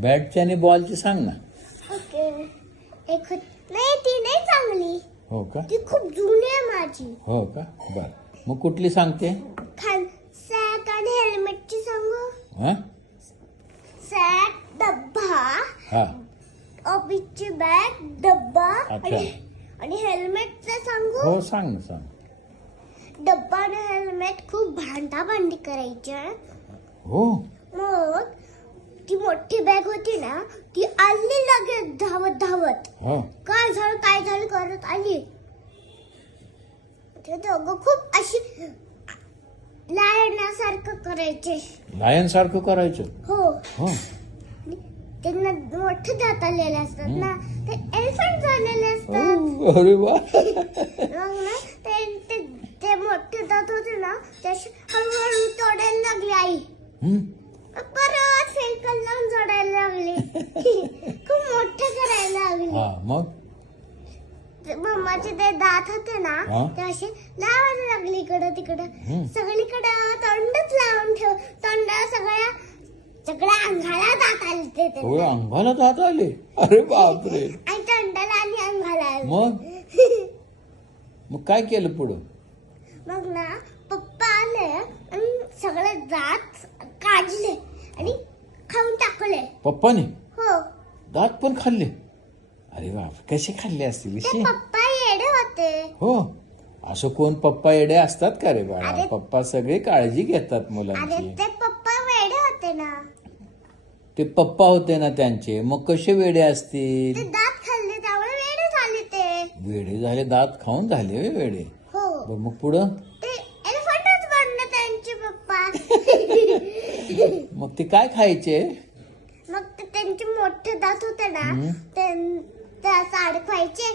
बॅटची आणि बॉलची सांग ना. ओके. एक होत नाही ती नाही चांगली. हो का? ती खूप जुनी आहे माझी. हो का? बर. मग कुठली सांगते? खान सॅक आणि हेल्मेटची सांगू? हा? सॅक डब्बा. हा. ऑफिसची बॅग डब्बा. अच्छा. आणि आणि हेल्मेटचं सांगू? हो सांग ना सांग. डब्बा आणि हेल्मेट खूप भांडाभांडी करायची हो. होती ना ती आली लगेच धावत धावत. हो. काय झालं काय झालं करत आली. ते दोघं खूप अशी लायण्यासारखं करायचे. लायन सारखं करायचं? हो. हो. त्यांना मोठे दात आलेले असतात ना ते एलिफंट झालेले असतात. अरे वा. मग ना ते ते- ते मोठे दात होते ना ते असे हळूहळू तोडायला लागले आई. हं? लागले खूप मोठे करायला लागले हा मग? मम्माचे ते दात होते ना हा? ते असे लावायला लागले इकडं तिकडं. सगळीकडं तोंडच लावून ठेव. तोंडा सगळ्या सगळ्या अंगाला दात आले ते हो. अंगाला दात आले. अरे बापरे. आणि तोंडाला आणि अंगाला आले. मग? मग काय केलं पुढं? मग ना पप्पा आले आणि सगळे दात काढले. टाकले पप्पाने? हो. दात पण खाल्ले. अरे बाप कसे खाल्ले असतील ते शी. पप्पा येडे होते. हो. असं कोण पप्पा येडे असतात का रे बाळा? पप्पा सगळे काळजी घेतात अरे मुलांची ते पप्पा वेडे होते ना. ते पप्पा होते ना त्यांचे. मग कसे वेडे ते असतील दात खाल्ले त्यामुळे वेडे झाले ते. वेडे झाले दात खाऊन झाले होय वेडे. हो. बरं, मग पुढं? ते एलिफंटच बनले त्यांचे पप्पा. मग ते काय खायचे? त्यांचे मोठे दात होते ना. ते ते असं अडकवायचे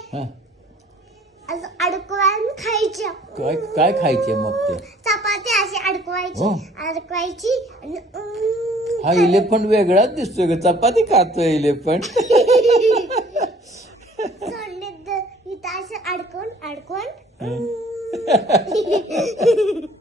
असं अडकवायला खायचे. काय काय खायचे मग ते? चपाती अशी अडकवायची हो. अडकवायची आणि उम्म, हा इलेफंट वेगळाच दिसतोय ग. चपाती खातोय इलेफंट. सोडले द- इथं असं अडकवून अडकवून.